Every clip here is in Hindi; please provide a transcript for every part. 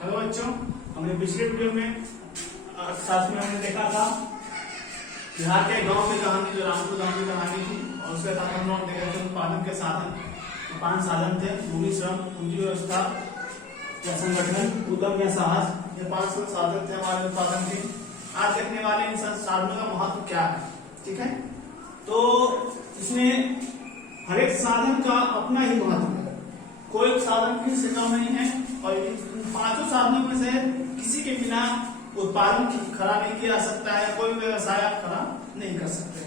हेलो बच्चों, हमने पिछले वीडियो में साथ में हमने देखा था बिहार के गांव की कहानी, जो रामपुर गांव की कहानी थी, और उसके साथ हम लोग देख रहे थे उत्पादन के साधन। तो 5 साधन थे: भूमि, श्रम, पूंजी व्यवस्था या संगठन, उद्यम या साहस। ये 5 साधन थे हमारे उत्पादन के। आज देखने वाले इन साधनों का महत्व क्या है, ठीक है। तो इसमें हर एक साधन का अपना ही महत्व है, कोई साधन किसी से कम नहीं है, और इन 5 साधनों में से किसी के बिना उत्पादन खड़ा नहीं किया जा सकता है, कोई व्यवसाय आप खड़ा नहीं कर सकते।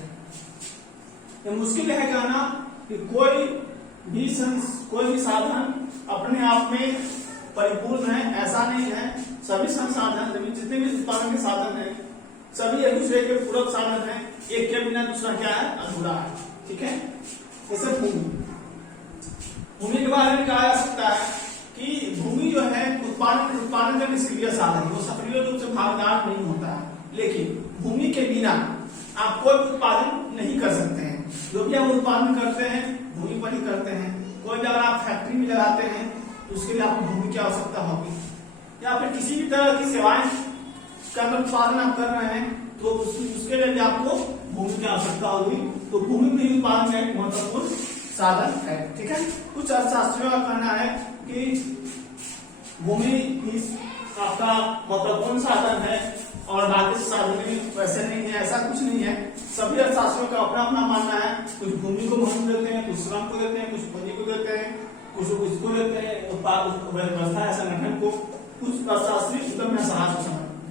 ये मुश्किल है कहना कि कोई भी साधन अपने आप में परिपूर्ण है, ऐसा नहीं है। सभी संसाधन, जितने भी उत्पादन के साधन है, सभी एक दूसरे के पूरक साधन है, एक के बिना दूसरा क्या है, अधूरा है, ठीक है। जैसे भूमि के बारे में कहा जा सकता है कि भूमि जो है उत्पादन का निष्क्रिय साधन, वो सक्रिय रूप से भागीदार नहीं होता है, लेकिन भूमि के बिना आप कोई उत्पादन नहीं कर सकते हैं। जो भी आप उत्पादन करते हैं भूमि पर ही करते हैं। कोई भी अगर आप फैक्ट्री में लगाते हैं तो उसके लिए आपको भूमि की आवश्यकता होगी, या फिर किसी भी तरह की सेवाएं का उत्पादन आप कर रहे हैं तो उसके लिए भी आपको भूमि की आवश्यकता होगी। तो भूमि भी उत्पादन का एक महत्वपूर्ण साधन है, ठीक है। कुछ अर्थशास्त्रियों का कहना है कि भूमि ही आपका महत्वपूर्ण साधन है और बाकी साधन वैसे नहीं है, ऐसा कुछ नहीं है। सभी अर्थशास्त्रियों का अपना अपना मानना है। कुछ भूमि को महत्व देते हैं, कुछ श्रम को देते हैं, कुछ पूंजी को देते हैं, कुछ इसको देते हैं, व्यवस्था या संगठन को। कुछ अर्थशास्त्री उद्यम या साहस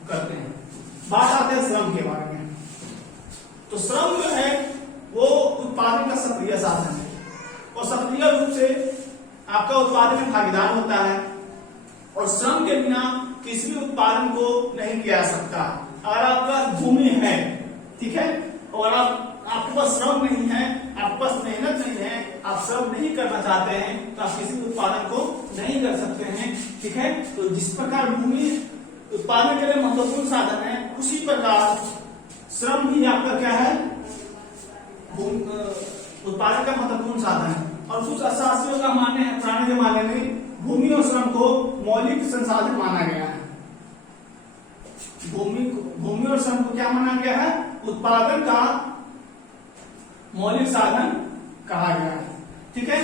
करते हैं। बात आते हैं श्रम के बारे में। तो श्रम जो है वो उत्पादन का सक्रिय साधन है, और सक्रिय रूप से आपका उत्पादन में भागीदार होता है, और श्रम के बिना किसी भी उत्पादन को नहीं किया जा सकता। अगर आपका भूमि है, ठीक है, और आपके पास श्रम नहीं है, आपके पास मेहनत नहीं है, आप श्रम नहीं करना चाहते हैं, तो आप किसी भी उत्पादन को नहीं कर सकते हैं, ठीक है। तो जिस प्रकार भूमि उत्पादन के लिए महत्वपूर्ण साधन है, उसी प्रकार श्रम भी आपका क्या है, उत्पादन का महत्वपूर्ण साधन है। और कुछ अर्थशास्त्रियों का मानना है, पुराने जमाने में भूमि और श्रम को मौलिक संसाधन माना गया है। भूमि और श्रम को क्या माना गया है, उत्पादन का मौलिक साधन कहा गया है, ठीक है।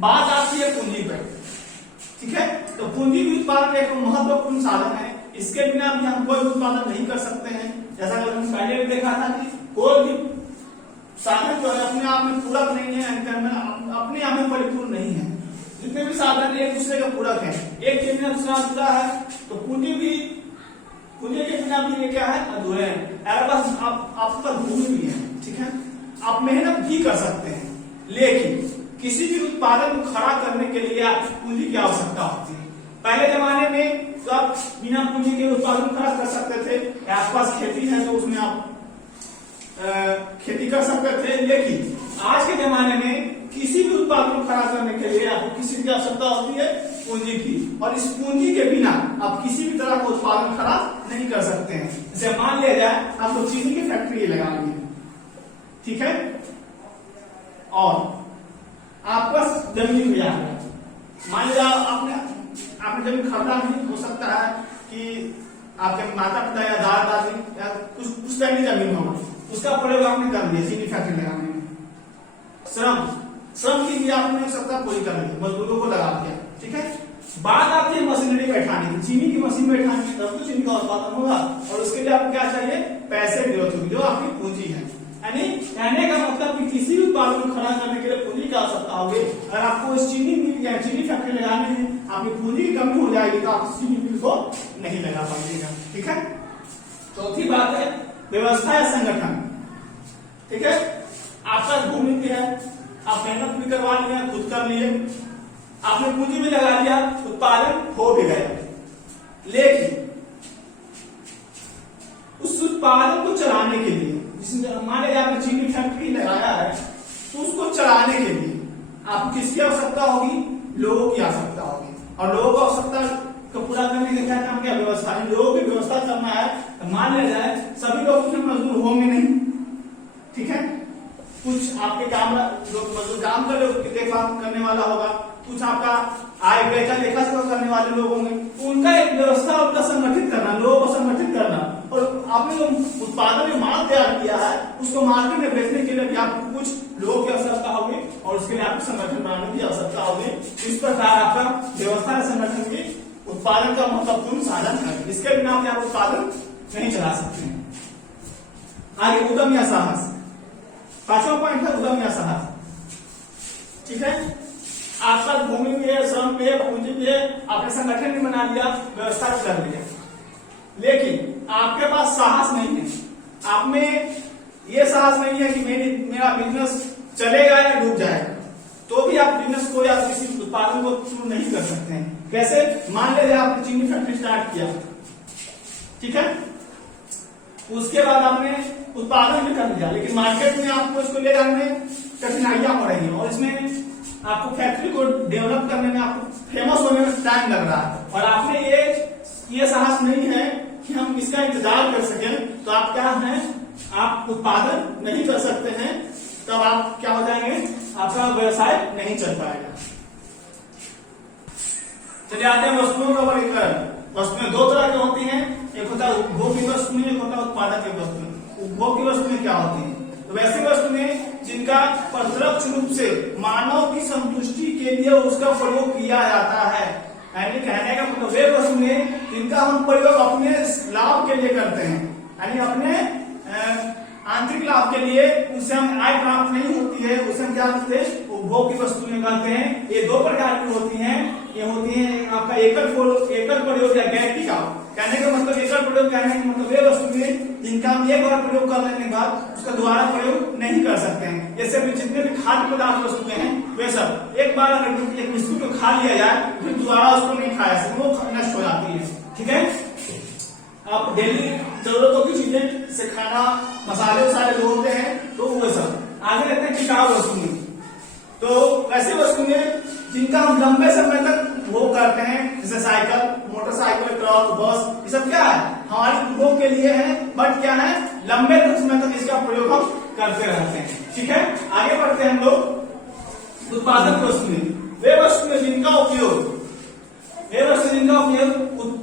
बात आती है पूंजी पर, ठीक है। तो पूंजी भी उत्पादन का एक महत्वपूर्ण साधन है। इसके बिना भी हम कोई उत्पादन नहीं कर सकते हैं। जैसा कि हमने पहले भी देखा था कि कोई भी साधन जो है अपने आप में पूरक नहीं है, अपने आप में परिपूर्ण नहीं है। जितने भी साधन एक दूसरे का पूरक है, एक के बिना दूसरा अधूरा है। तो पूंजी के बिना भी ये क्या है, अधूरे हैं। अगर बस आपके पास भूमि भी है, ठीक है, आप मेहनत भी कर सकते हैं, लेकिन किसी भी उत्पादन को खड़ा करने के लिए आपको पूंजी की आवश्यकता होती है। पहले जमाने में तो आप बिना पूंजी के उत्पादन खड़ा कर सकते थे। आसपास खेती है तो उसमें आप खेती कर सकते थे, लेकिन आज के जमाने में किसी भी उत्पादन को खड़ा करने के लिए आपको किसी की आवश्यकता होती है, पूंजी की। और इस पूंजी के बिना आप किसी भी तरह का उत्पादन खड़ा नहीं कर सकते हैं। जैसे मान लिया जाए आपको चीनी की फैक्ट्री लगानी है, ठीक है, और आपके पास जमीन भी आ गया। मान लिया आपने जमीन खरीदा नहीं, हो सकता है कि आपके माता पिता या दादा दादी या कुछ पहले जमीन होगा, उसका प्रयोग आपने कर लिया चीनी फैक्ट्री लगाने में। श्रम की भी आपने आवश्यकता पूरी कर ली, मजदूरों को लगा दिया, ठीक है। बात आती है मशीनरी बैठाने की, चीनी की मशीन बैठाने की, तब तो चीनी का उत्पादन होगा, और उसके लिए आपको क्या चाहिए, पैसे की जरूरत होगी, जो आपकी पूंजी है। यानी कहने का मतलब कि किसी भी उत्पादन को खड़ा करने के लिए पूंजी की आवश्यकता होगी। अगर आपको इस चीनी फैक्ट्री लगाने में आपकी पूंजी की कमी हो जाएगी तो आप चीनी मिल को नहीं लगा पाइएगा, ठीक है। चौथी बात है व्यवस्था या संगठन, ठीक है। आपका भूमि भी है, आप मेहनत भी करवा लिए, खुद कर लिए, आपने पूंजी भी लगा लिया, उत्पादन हो भी गया, लेकिन उस उत्पादन को चलाने के लिए, मान लीजिए आपने चीनी फैक्ट्री लगाया है, तो उसको चलाने के लिए आपको किसकी आवश्यकता होगी, लोगों की आवश्यकता होगी। और लोगों की आवश्यकता को पूरा करने के क्या काम, क्या व्यवस्था, लोगों की व्यवस्था करना है। तो मान लिया जाए सभी लोग उसमें मजदूर होंगे नहीं, ठीक है। कुछ आपके काम लोग मजदूर काम कर रहे, उसकी देखभाल करने वाला होगा, कुछ आपका आय व्यय का लेखा जोखा करने वाले लोग होंगे, तो उनका एक व्यवस्था उनका संगठित करना, लोगों को संगठित करना, और आपने जो उत्पादन में माल तैयार किया है उसको मार्केट में बेचने के लिए भी आपको कुछ लोगों की आवश्यकता होगी और उसके लिए आपको संगठन बनाने की आवश्यकता होगी। इस प्रकार आपका व्यवस्था है संगठन की उत्पादन का महत्वपूर्ण साधन है, इसके बिना आप उत्पादन नहीं चला सकते हैं। आगे उद्यम या साहस, पांचवा पॉइंट है उद्यम या साहस। ठीक है, आपका भूमि भी है, श्रम भी है, पूंजी भी है, आपने संगठन भी बना लिया, व्यवस्था भी कर लिया, लेकिन आपके पास साहस नहीं है, आप में ये साहस नहीं है कि मेरा बिजनेस चलेगा या डूब जाएगा, तो भी आप बिजनेस को या किसी उत्पादन को शुरू नहीं कर सकते हैं। कैसे? मान लीजिए आपने चीनी फैक्ट्री स्टार्ट किया, ठीक है, उसके बाद आपने उत्पादन भी कर लिया, लेकिन मार्केट में आपको इसको ले जाने में कठिनाइयां हो रही है और इसमें आपको फैक्ट्री को डेवलप करने में, आपको फेमस होने में टाइम लग रहा है और आपने ये साहस नहीं है कि हम इसका इंतजार कर सकें, तो आप क्या हैं, आप उत्पादन नहीं कर सकते हैं, तब आप क्या हो जाएंगे, आपका व्यवसाय नहीं चल पाएगा। चलिए आते हैं वस्तुओं का वर्गीकरण। वस्तुएं दो तरह की होती हैं, एक होता है उपभोग की वस्तुएं, एक होता है उत्पादक की वस्तुएं। उपभोग की वस्तुएं क्या होती हैं? तो वैसी वस्तुएं जिनका प्रत्यक्ष रूप से मानव की संतुष्टि के लिए उसका प्रयोग किया जाता है, यानी कहने का मतलब वे वस्तुएं जिनका हम प्रयोग अपने लाभ के लिए करते हैं, यानी अपने आंतरिक लाभ के लिए, उससे हम आय प्राप्त नहीं होती है, उसे हम क्या कहते हैं, उपभोग की वस्तुएं कहते हैं। ये दो प्रकार की होती हैं, ये होती है आपका एकल प्रयोग या गैर टिकाऊ। कहने का मतलब एकल प्रयोग कहने का मतलब वे वस्तुएं जिनका हम एक बार प्रयोग कर लेने के बाद उसका दोबारा प्रयोग नहीं कर सकते हैं। जैसे भी जितने भी खाद्य पदार्थ वस्तुएं हैं वे सब एक बार अगर एक बिस्कुट को खा लिया जाए फिर दोबारा उसको नहीं खाया सकते, वो नष्ट हो जाती है। ठीक है, आप डेली जरूरतों की चीजें से खाना, मसाले वसाले जो होते हैं, तो वो सब। आगे रहते हैं टिकाऊ वस्तुएं, तो ऐसी वस्तुएं जिनका हम लंबे समय तक उपभोग करते हैं, जैसे साइकिल, मोटरसाइकिल, ट्रक, बस, ये सब क्या है, हमारे उपभोग के लिए है, बट क्या है, लंबे समय तक इसका प्रयोग हम करते रहते हैं। ठीक है, आगे बढ़ते हैं हम लोग। उत्पादक वस्तुएं, वे वस्तुएं जिनका उपयोग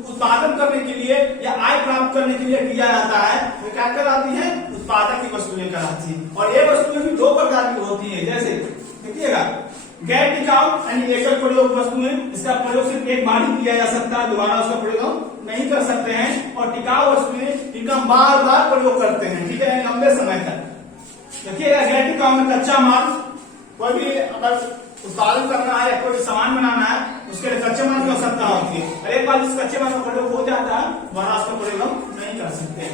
उत्पादन करने के लिए या आय प्राप्त करने के लिए किया जाता है, वो क्या कहलाती है, उत्पादक की वस्तुएं कहलाती है। और ये वस्तुएं भी दो प्रकार की होती है, जैसे देखिएगा, गैर टिकाऊ यानी एकल प्रयोग वस्तुएं, इसका प्रयोग सिर्फ एक बार ही किया जा सकता है, दोबारा उसका प्रयोग हम नहीं कर सकते हैं। और टिकाऊ वस्तुएं जिनका हम बार बार प्रयोग करते हैं, ठीक है, लंबे समय तक। देखिएगा, गैर टिकाऊ में कच्चा माल, कोई भी अगर उत्पादन करना है या कोई सामान बनाना है, उसके लिए कच्चे माल की आवश्यकता होती है, और एक बार जिस कच्चे माल का प्रयोग हो जाता है दोबारा उसका प्रयोग हम नहीं कर सकते।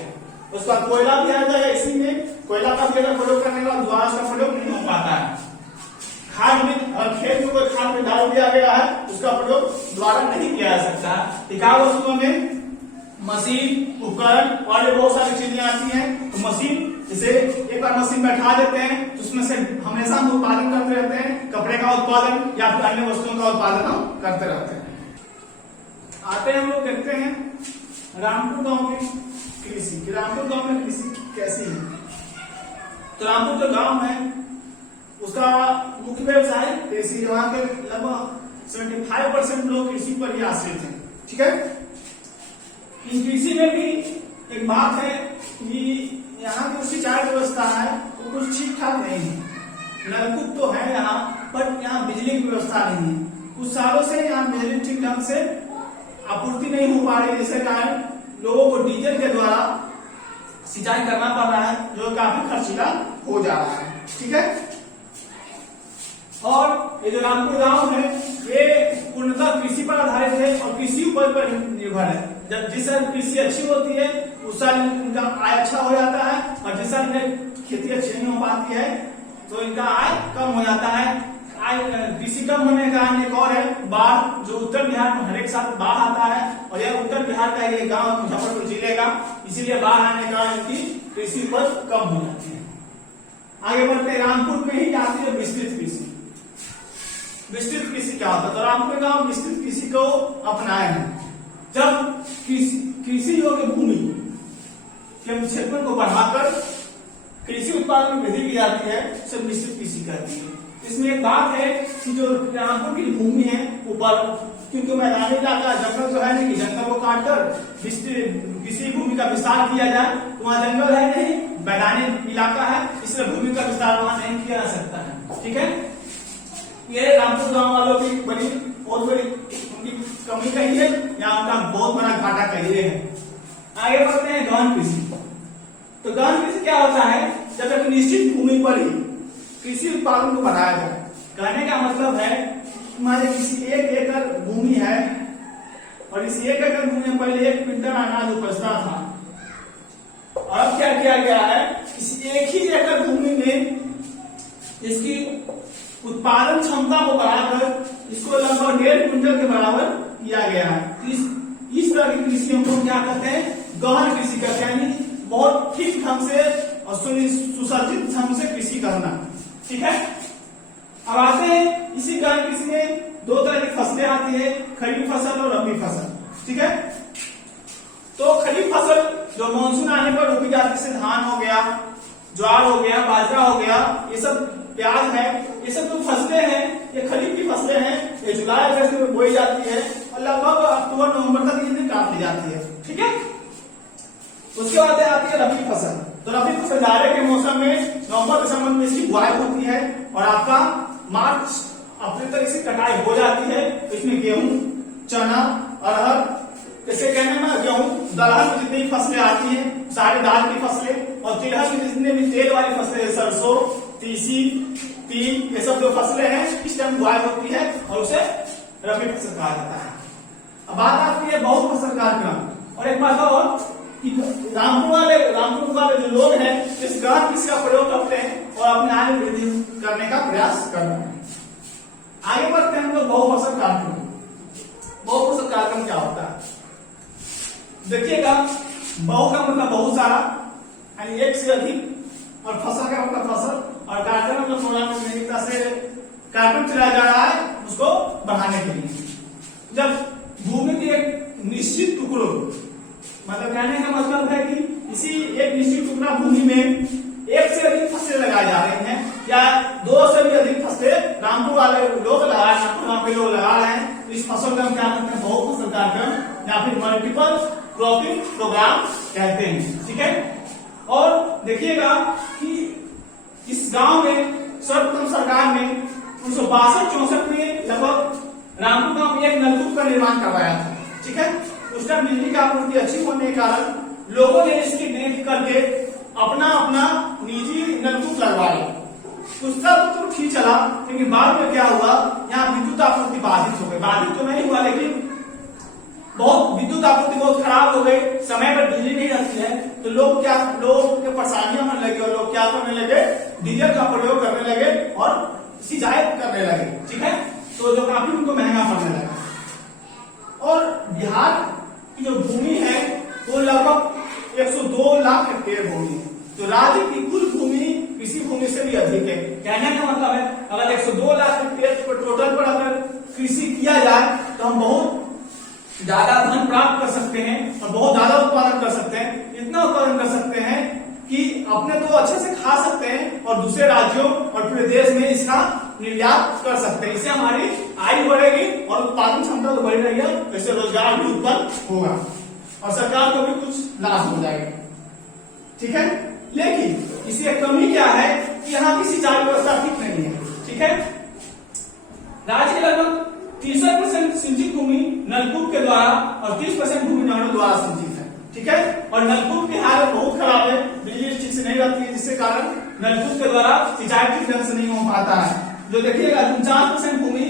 उसका कोयला भी आ जाएगा, इसी में कोयला का भी अगर प्रयोग करने का दोबारा उसका प्रयोग नहीं हो पाता है। खाद में, खेत में कोई खाद में डाल दिया गया है, उसका प्रयोग दोबारा नहीं किया जा सकता। टिकाऊ वस्तुओं में मशीन, उपकरण और बहुत सारी चीजें आती हैं। तो मशीन, जैसे एक बार मशीन बैठा देते हैं तो उसमें से हमेशा हम उत्पादन करते रहते हैं, कपड़े का उत्पादन या फिर अन्य वस्तुओं का उत्पादन हम करते रहते हैं। आते हैं हम लोग देखते हैं रामपुर गांव की कृषि, रामपुर गांव में कृषि कैसी है। तो रामपुर जो गांव है उसका मुख्य व्यवसाय कृषि, वहां के लगभग 75% लोग कृषि पर ही आश्रित हैं। ठीक है, इन कृषि में भी एक बात है कि यहाँ की सिंचाई व्यवस्था है वो कुछ ठीक ठाक नहीं है। नलकूप तो है यहाँ, पर यहाँ बिजली की व्यवस्था नहीं है। कुछ सालों से यहाँ बिजली ठीक ढंग से आपूर्ति नहीं हो पा रही, जिसके कारण लोगों को डीजल के द्वारा सिंचाई करना पड़ रहा है, जो काफी खर्चीला हो जा रहा है। ठीक है, और ये जो रामपुर गांव है ये पूर्णतः कृषि पर आधारित है और कृषि उपज पर निर्भर है। जब जिस साल कृषि अच्छी होती है उस साल इनका आय अच्छा हो जाता है, और जिस साल खेती अच्छी नहीं हो पाती है तो इनका आय कम हो जाता है। आय कृषि कम होने का कारण एक और है बाढ़, जो उत्तर बिहार में हर एक साल बाढ़ आता है, और यह उत्तर बिहार का ये गाँव मुजफ्फरपुर जिले का, इसीलिए बाढ़ आने का इनकी कृषि उपज कम हो जाती है। आगे बढ़ते हैं, रामपुर में ही आती है विस्तृत कृषि। विस्तृत कृषि क्या होता है? तो रामपुर गांव विस्तृत कृषि को अपनाए हैं। जब कृषि योग्य भूमि के क्षेत्रफल को बढ़ाकर कृषि उत्पादन में वृद्धि की जाती है, उसे विस्तृत कृषि कहती है। इसमें एक बात है जो रामपुर की भूमि है ऊपर, क्योंकि मैदानी इलाका जंगल जो है नहीं, जंगल को काटकर किसी भूमि का विस्तार किया जाए तो वहाँ जंगल है नहीं, मैदानी इलाका है, इसलिए भूमि का विस्तार वहाँ नहीं किया जा सकता है। ठीक है, ये रामपुर गांव वालों की बहुत बड़ी उनकी कमी कही है, या उनका बहुत बड़ा घाटा कही है। आगे बढ़ते हैं गहन कृषि। तो गहन कृषि क्या होता है, जब एक निश्चित भूमि पर ही कृषि उत्पादन को बढ़ाया जाए। कहने का मतलब है हमारे किसी 1 एकड़ भूमि है और इस 1 एकड़ भूमि में पहले 1 क्विंटल अनाज उपजता था, और अब क्या किया गया है, इस 1 ही एकड़ भूमि में इसकी उत्पादन क्षमता को बढ़ाकर इसको लगभग 1.5 क्विंटल के बराबर किया गया है। इस तरह की कृषि को क्या कहते हैं, गहन कृषि कहते हैं, यानी बहुत ठीक ढंग से और सुसज्जित ढंग से कृषि करना। ठीक है, अब आते हैं इसी गहन कृषि में 2 तरह की फसलें आती है, खरीफ फसल और रबी फसल। ठीक है, तो खरीफ फसल जो मानसून आने पर रोपी जाती है, जैसे धान हो गया, ज्वार हो गया, बाजरा हो गया, ये सब प्याज है, ये सब जो फसलें हैं ये खरीफ की फसलें हैं, ये जुलाई अगस्त में बोई जाती है और लगभग अक्टूबर नवंबर तक इन्हें काट ली जाती है। ठीक है, उसके बाद आती है रबी फसल। तो रबी फसल जाड़े के मौसम में नवंबर दिसंबर में इसकी बुआई होती है और आपका मार्च अप्रैल तक इसकी कटाई हो जाती है। तो इसमें गेहूं, चना, अरहर, जैसे कहने में गेहूं, दलहन में जितनी फसलें आती हैं सारे दाल की फसलें, और तिलहन में जितने भी तेल वाली फसलें, सरसों, तीसी, तिल, ये सब जो फसलें हैं इस टाइम बुआई होती है और उसे रबी फसल कहा जाता है। अब बात आती है बहुत फसल कार्यक्रम। और एक बात और, रामपुर वाले जो लोग हैं इस गहन कृषि का प्रयोग करते हैं और अपने आय वृद्धि करने का प्रयास कर रहे हैं। आगे बढ़ते हैं हम लोग बहुफसल कार्यक्रम। बहुफसल कार्यक्रम क्या होता है, देखिएगा, बहु का मतलब बहुत सारा, यानी 1 से अधिक, और फसल का मतलब फसल, और कार्यक्रम मतलब थोड़ा नियमितता से कार्यक्रम चलाया जा रहा है उसको बढ़ाने के लिए। जब भूमि के एक निश्चित टुकड़ों, मतलब कहने का मतलब है कि इसी एक निश्चित टुकड़ा भूमि में 1 से अधिक फसलें लगाई जा रही हैं, या 2 से भी अधिक फसलें रामपुर वाले लोग लगा रहे हैं, रामपुर गांव के लोग लगा रहे हैं, तो इस फसल का क्या कहते हैं, बहुफसल कार्यक्रम या फिर मल्टीपल क्रॉपिंग प्रोग्राम कहते हैं। ठीक है, और देखिएगा कि इस गांव में सर्वप्रथम सरकार ने 1962-64 में लगभग रामपुर गांव में एक नलकूप का निर्माण करवाया था। ठीक है, उस टाइम बिजली का आपूर्ति अच्छी होने के कारण लोगों ने इसकी देख करके अपना अपना निजी नलकूप लगवाया। कुछ सब तो ठीक चला, लेकिन बाद में क्या हुआ, यहाँ विद्युत आपूर्ति बाधित हो गई। बाधित तो नहीं हुआ, लेकिन बहुत विद्युत आपूर्ति बहुत खराब हो गई, समय पर बिजली नहीं रहती है, तो लोग के परेशानियां होने लगी और लोग क्या करने लगे, डीजल का प्रयोग करने लगे और सिंचाई करने लगे। ठीक है, तो जो काफी उनको महंगा पड़ने लगा। और बिहार की जो भूमि है वो लगभग 102 लाख हेक्टेयर भूमि, तो राज्य की कुल भूमि कृषि भूमि से भी अधिक है। कहने का मतलब है अगर 102 लाख हेक्टेयर पर टोटल पर अगर कृषि किया जाए तो हम बहुत ज्यादा धन प्राप्त कर सकते हैं और बहुत ज्यादा उत्पादन कर सकते हैं। इतना उत्पादन कर सकते हैं कि अपने तो अच्छे से खा सकते हैं और दूसरे राज्यों और पूरे देश में इसका निर्यात कर सकते हैं। इससे हमारी आय बढ़ेगी और उत्पादन क्षमता तो बढ़ रही है, इससे रोजगार भी उत्पन्न होगा और सरकार को भी कुछ लाभ हो जाएगा। ठीक है, लेकिन इसकी एक कमी क्या है कि यहाँ की सिंचाई व्यवस्था ठीक नहीं है। ठीक है, राज्य के लगभग 63% सिंचित भूमि नलकूप के द्वारा और 30% भूमि नहरों द्वारा सिंचित है। ठीक है, और नलकूप की हालत बहुत खराब है, बिजली ठीक से नहीं रहती है, जिसके कारण नलकूप के द्वारा सिंचाई ठीक ढंग से नहीं हो पाता है। जो देखिएगा 49% भूमि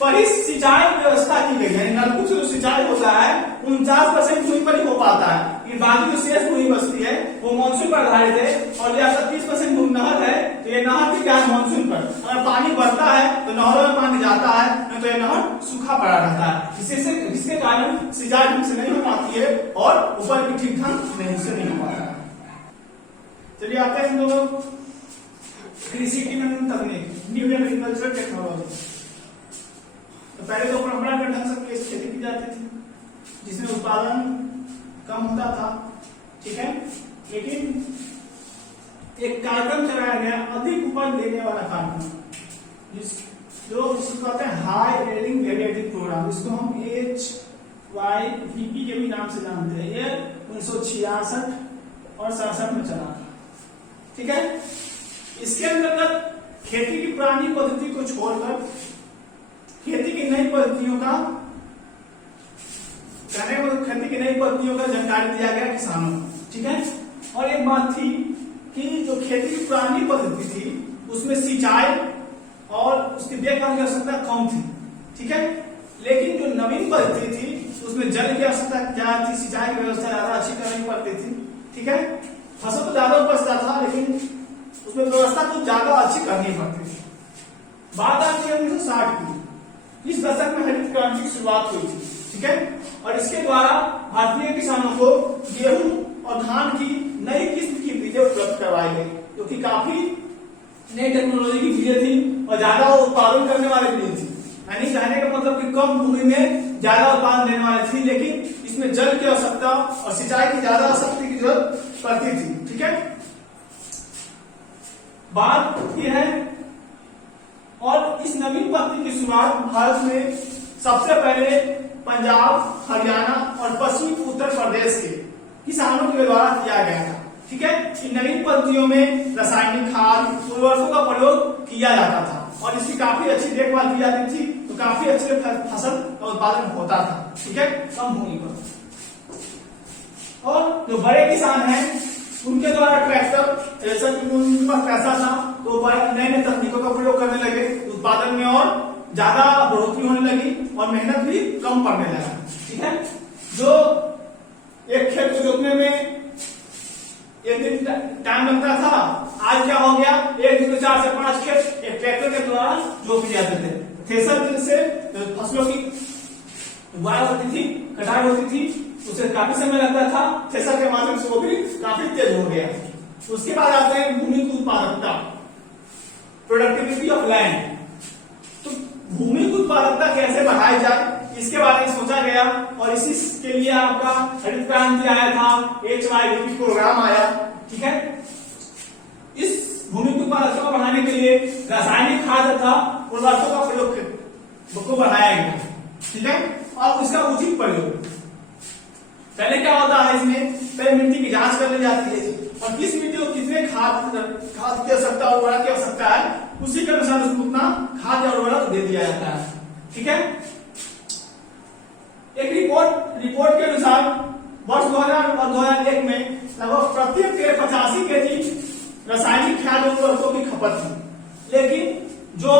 पर ही सिंचाई व्यवस्था की गई है, नलकूप से जो सिंचाई होता है 49% भूमि पर ही हो पाता है, लेकिन बाकी जो शेष भूमि बचती है वो मानसून पर आधारित है। और यह 30% भूमि नहर है, तो ये नहर भी क्या है, मानसून पर अगर पानी बढ़ता है तो नहरों में पानी जाता है, नहीं तो ये नहर सूखा पड़ा रहता है, जिसके कारण सिंचाई ढंग से नहीं हो पाती है और ऊपर भी ठीक ढंग से नहीं हो पाता है। चलिए आते हैं हम लोग कृषि की नवीन तकनीक, न्यू एग्रीकल्चर टेक्नोलॉजी। तो पहले तो परंपरागत ढंग से खेती की जाती थी जिसमें उत्पादन कम होता था। ठीक है, लेकिन एक कार्यक्रम चलाया गया अधिक उपज देने वाला कार्यक्रम, जो इसको कहते हैं हाई यील्डिंग वेरिएटिव प्रोग्राम, इसको हम HYVP के भी नाम से जानते हैं। ये 1966 और 67 में चला था, ठीक है। इसके अंतर्गत खेती की पुरानी पद्धति को छोड़कर खेती की नई पद्धतियों का जानकारी दिया गया किसानों को, ठीक है। और एक बात थी कि जो खेती की पुरानी पद्धति थी उसमें सिंचाई और उसकी देखभाल की आवश्यकता कम थी, ठीक है। लेकिन जो नवीन पद्धति थी उसमें जल की आवश्यकता ज्यादा थी, सिंचाई की व्यवस्था ज्यादा अच्छी करनी पड़ती थी, ठीक है। फसल तो ज्यादा उपजता था लेकिन उसमें व्यवस्था कुछ ज्यादा अच्छी करनी पड़ती थी। बात आती है 1960 की। इस दशक में हरित क्रांति की शुरुआत हुई थी, ठीक है। और इसके द्वारा भारतीय किसानों को गेहूं और धान की नई किस्म की बीजें उपलब्ध करवाई गई, जो कि काफी नई टेक्नोलॉजी की बीजें थी और ज्यादा उत्पादन करने वाली बीजें थी। यानी कहने का मतलब कि कम भूमि में ज्यादा उत्पादन देने वाली थी, लेकिन इसमें जल की आवश्यकता और सिंचाई की ज्यादा शक्ति की जरूरत पड़ती थी, ठीक है। बात यह है, और इस नवीन पद्धति की शुरुआत भारत में सबसे पहले पंजाब, हरियाणा और पश्चिमी उत्तर प्रदेश के किसानों के द्वारा किया गया था, ठीक है। इन नवीन पद्धतियों में रासायनिक खाद उर्वरकों का प्रयोग किया जाता था और इसकी काफी अच्छी देखभाल की जाती थी, तो काफी अच्छे फसल का उत्पादन होता था, ठीक है, कम भूमि पर। और जो बड़े किसान हैं उनके द्वारा ट्रैक्टर, जैसा कि उनके पास पैसा था तो नए नए तकनीकों का प्रयोग करने लगे, उत्पादन में और ज्यादा बढ़ोतरी होने लगी और मेहनत भी कम पड़ने लगा, ठीक है। जो एक खेत को जोतने में एक दिन टाइम लगता था, आज क्या हो गया, एक दिन में 4 से 5 खेत एक ट्रैक्टर के द्वारा जोत दिए जाते थे। थ्रेशर से फसलों की बुआई होती थी, कटाई होती थी, उसे काफी समय लगता था, थ्रेशर के माध्यम से वो भी काफी तेज हो गया। उसके बाद आते हैं भूमि की उत्पादकता, प्रोडक्टिविटी ऑफ लैंड। तो भूमि की उत्पादकता कैसे बढ़ाई जाए इसके बारे में सोचा गया और इसी के लिए आपका हरित क्रांति आया था, HYVP प्रोग्राम आया, ठीक है। इस भूमि की उत्पादकता को बढ़ाने के लिए रासायनिक खाद तथा उर्वरकों का प्रयोग को बढ़ाया गया, ठीक है, और उसका उचित प्रयोग। पहले क्या होता है, इसमें पहले मिट्टी की जांच कर ली जाती है और किस मिट्टी को कितने खाद की आवश्यकता और उर्वरक की आवश्यकता है, उसी के अनुसार उसको उतना खाद या उर्वरक दे दिया जाता है, ठीक है। एक रिपोर्ट के अनुसार वर्ष 2000 और 2001 में लगभग प्रत्येक पेड़ 85 kg रासायनिक खाद उर्वरकों की खपत थी, लेकिन जो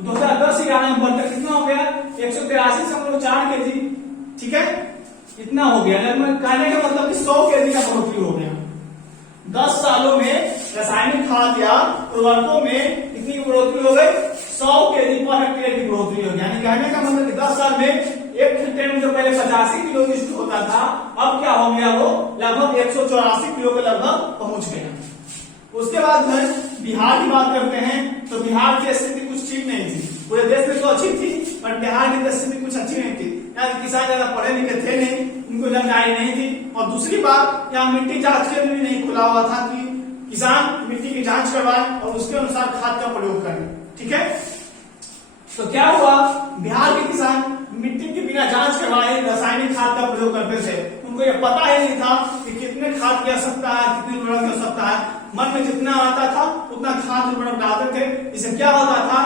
2010-11 में बढ़कर कितना हो गया, 183.4 kg, ठीक है, इतना हो गया। लगभग कहने का मतलब कि 100 kg का बढ़ोतरी हो गया। 10 सालों में रासायनिक खाद या उर्वरकों में इतनी बढ़ोतरी हो गई, 100 kg पर हेक्टेयर की बढ़ोतरी हो गई। यानी कहने का मतलब कि 10 साल में एक हेक्टेयर में जो पहले 85 किलो की होता था, अब क्या हो गया, वो लगभग 184 किलो के लगभग पहुंच गया। उसके बाद बिहार की बात करते हैं तो बिहार की स्थिति कुछ ठीक नहीं थी। पूरे देश में तो अच्छी थी पर बिहार की स्थिति कुछ अच्छी नहीं थी। यहाँ किसान ज्यादा पढ़े लिखे थे नहीं, उनको जानकारी नहीं थी, और दूसरी बात यहाँ मिट्टी जांच केंद्र भी नहीं खुला हुआ था कि किसान मिट्टी की जांच करवाए और उसके अनुसार खाद का प्रयोग करें, ठीक है। तो क्या हुआ, बिहार के किसान मिट्टी के बिना जांच करवाए रासायनिक खाद का प्रयोग करते थे। उनको ये पता ही नहीं था कि कितने खाद की आवश्यकता है, कितने उर्वरक की आवश्यकता है। मन में जितना आता था उतना खाद उर्वरक डालते थे। इससे क्या होता था,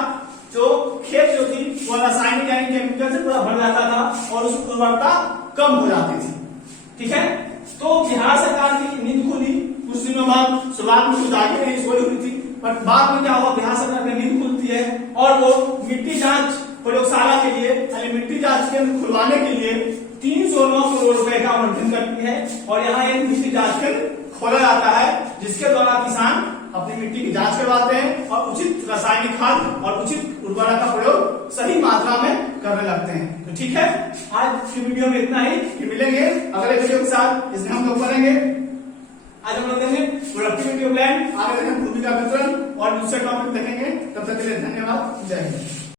जो खेत जो थी वो रासायनिक यानी केमिकल से पूरा भर जाता था और उस उर्वरकता कम हो जाती थी, ठीक है। तो बिहार सरकार की नींद खुली कुछ दिनों बाद। शुरुआत में कुछ आगे नहीं सोई हुई थी, पर बाद में क्या हुआ, बिहार सरकार की नींद खुलती है और वो मिट्टी जांच प्रयोगशाला के लिए यानी मिट्टी जांच केंद्र खुलवाने के लिए 309 करोड़ रुपए का आवंटन करती है और यहाँ एक मिट्टी जांच केंद्र खोला जाता है, जिसके द्वारा किसान अपनी मिट्टी की जांच करवाते हैं और उचित रासायनिक खाद और उचित उर्वरक का प्रयोग सही मात्रा में करने लगते हैं। तो ठीक है, आज की वीडियो में इतना ही। मिलेंगे अगले वीडियो के साथ, इसमें हम लोग पढ़ेंगे। आज हम लोग देखेंगे प्रोडक्टिविटी ऑफ लैंड, आगे देखेंगे भूमि का वितरण और दूसरे टॉपिक देखेंगे। तब तक के लिए धन्यवाद, जय हिंद।